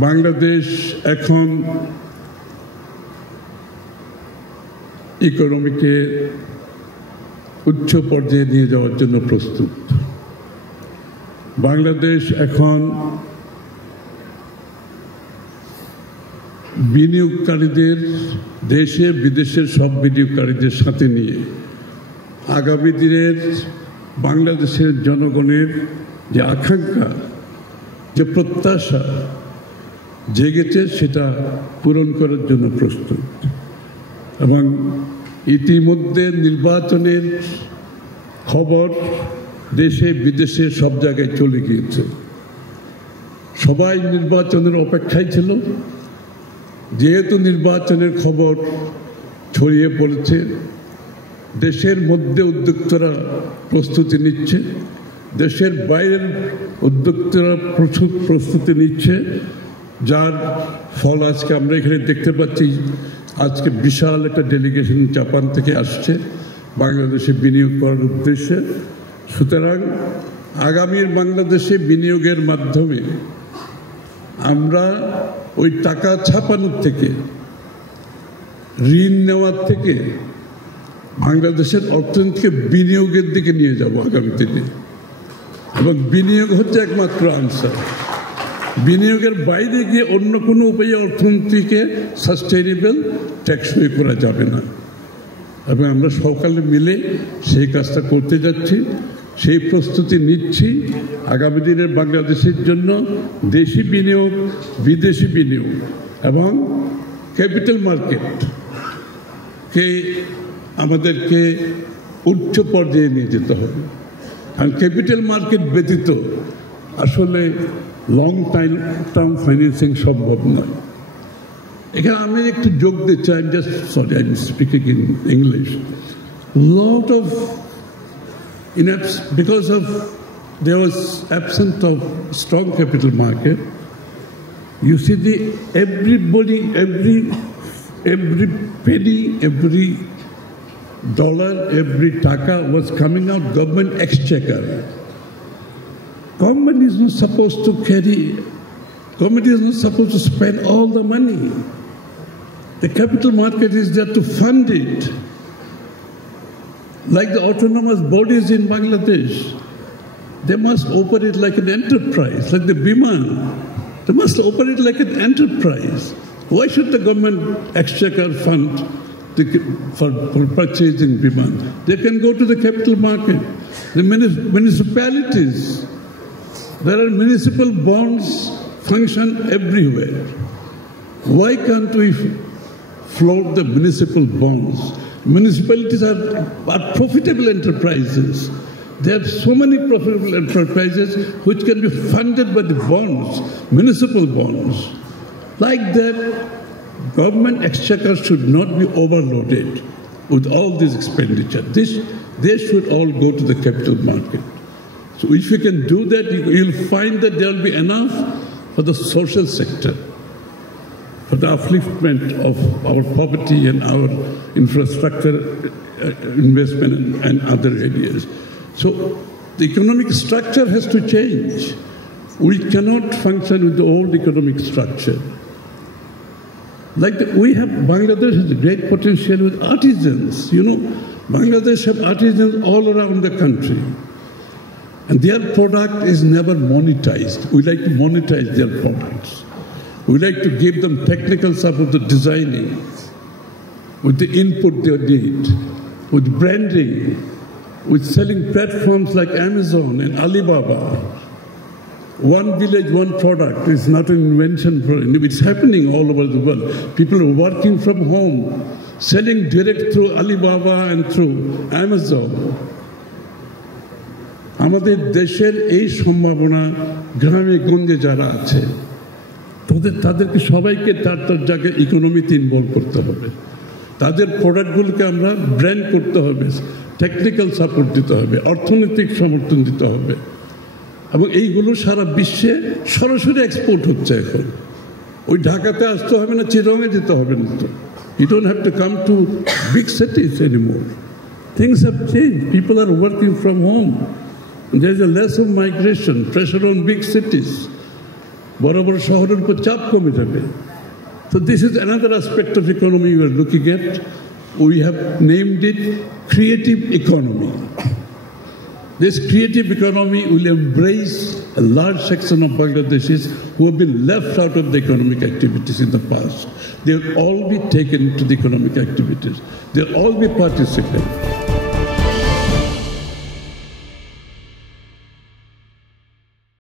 বাংলাদেশ এখন ইকোনমিকে উচ্চ পর্যায়ে নিয়ে যাওয়ার জন্য প্রস্তুত। বাংলাদেশ এখন বিনিয়োগকারীদের, দেশে বিদেশের সব বিনিয়োগকারীদের সাথে নিয়ে আগামী দিনের বাংলাদেশের জনগণের যে আকাঙ্ক্ষা, যে প্রত্যাশা জেগেছে সেটা পূরণ করার জন্য প্রস্তুত। এবং ইতিমধ্যে নির্বাচনের খবর দেশে বিদেশে সব জায়গায় চলে গিয়েছে। সবাই নির্বাচনের অপেক্ষায় ছিল। যেহেতু নির্বাচনের খবর ছড়িয়ে পড়েছে, দেশের মধ্যে উদ্যোক্তারা প্রস্তুতি নিচ্ছে, দেশের বাইরের উদ্যোক্তারা প্রচুর প্রস্তুতি নিচ্ছে, যার ফল আজকে আমরা এখানে দেখতে পাচ্ছি। আজকে বিশাল একটা ডেলিগেশন জাপান থেকে আসছে বাংলাদেশে বিনিয়োগ করার উদ্দেশ্যে। সুতরাং আগামীর বাংলাদেশে বিনিয়োগের মাধ্যমে আমরা ওই টাকা ছাপানোর থেকে, ঋণ নেওয়ার থেকে বাংলাদেশের অর্থনীতিকে বিনিয়োগের দিকে নিয়ে যাব আগামী দিনে। এবং বিনিয়োগ হচ্ছে একমাত্র আনসার। বিনিয়োগের বাইরে গিয়ে অন্য কোনো উপায়ে অর্থনীতিকে সাস্টেইনেবল, টেকসই করা যাবে না। এবং আমরা সকালে মিলে সেই কাজটা করতে যাচ্ছি, সেই প্রস্তুতি নিচ্ছি আগামী দিনের বাংলাদেশের জন্য। দেশি বিনিয়োগ, বিদেশি বিনিয়োগ এবং ক্যাপিটাল মার্কেটকে আমাদেরকে উচ্চ পর্যায়ে নিয়ে যেতে হবে। কারণ ক্যাপিটাল মার্কেট ব্যতীত আসলে লং টার্ম ফাইন্যান্সিং সম্ভব নয়। এখানে আমি একটু যোগ দিতে চাই, sorry I am speaking in English. Lot of because of there was absence of strong capital market, you see everybody, every penny, every dollar, every taka was coming out government exchequer. Government is not supposed to government is not supposed to spend all the money. The capital market is there to fund it. Like the autonomous bodies in Bangladesh, they must operate like an enterprise, like the Biman. They must operate like an enterprise. Why should the government exchequer fund for purchasing Biman? They can go to the capital market. The municipalities, there are municipal bonds function everywhere. Why can't we float the municipal bonds? Municipalities are profitable enterprises. There are so many profitable enterprises which can be funded by the bonds, municipal bonds. Like that, government exchequer should not be overloaded with all this expenditure. They should all go to the capital market. So if you can do that, you'll find that there will be enough for the social sector, for the upliftment of our poverty and our infrastructure investment and other areas. So the economic structure has to change. We cannot function with the old economic structure. Bangladesh has a great potential with artisans. You know, Bangladesh have artisans all around the country. And their product is never monetized. We like to monetize their products. We like to give them technical support, the designing, with the input they need, with branding, with selling platforms like Amazon and Alibaba. One village, one product is not an invention. It's happening all over the world. People are working from home, selling direct through Alibaba and through Amazon. আমাদের দেশের এই সম্ভাবনা গ্রামে গঞ্জে যারা আছে তাদেরকে সবাইকে তার জায়গায় ইকোনমিতে ইনভলভ করতে হবে। তাদের প্রোডাক্টগুলোকে আমরা ব্র্যান্ড করতে হবে, টেকনিক্যাল সাপোর্ট দিতে হবে, অর্থনৈতিক সমর্থন দিতে হবে। এবং এইগুলো সারা বিশ্বে সরাসরি এক্সপোর্ট হচ্ছে এখন। ওই ঢাকাতে আসতে হবে না, চিরঙে যেতে হবে না। তো you don't have to come to big cities anymore. Things have change. People are working from home. There is a less of migration, pressure on big cities. বড় বড় শহরের উপর চাপ কমে যাবে। So this is another aspect of economy we are looking at. We have named it creative economy. This creative economy will embrace a large section of Bangladeshis who have been left out of the economic activities in the past. They will all be taken to the economic activities. They will all be participants.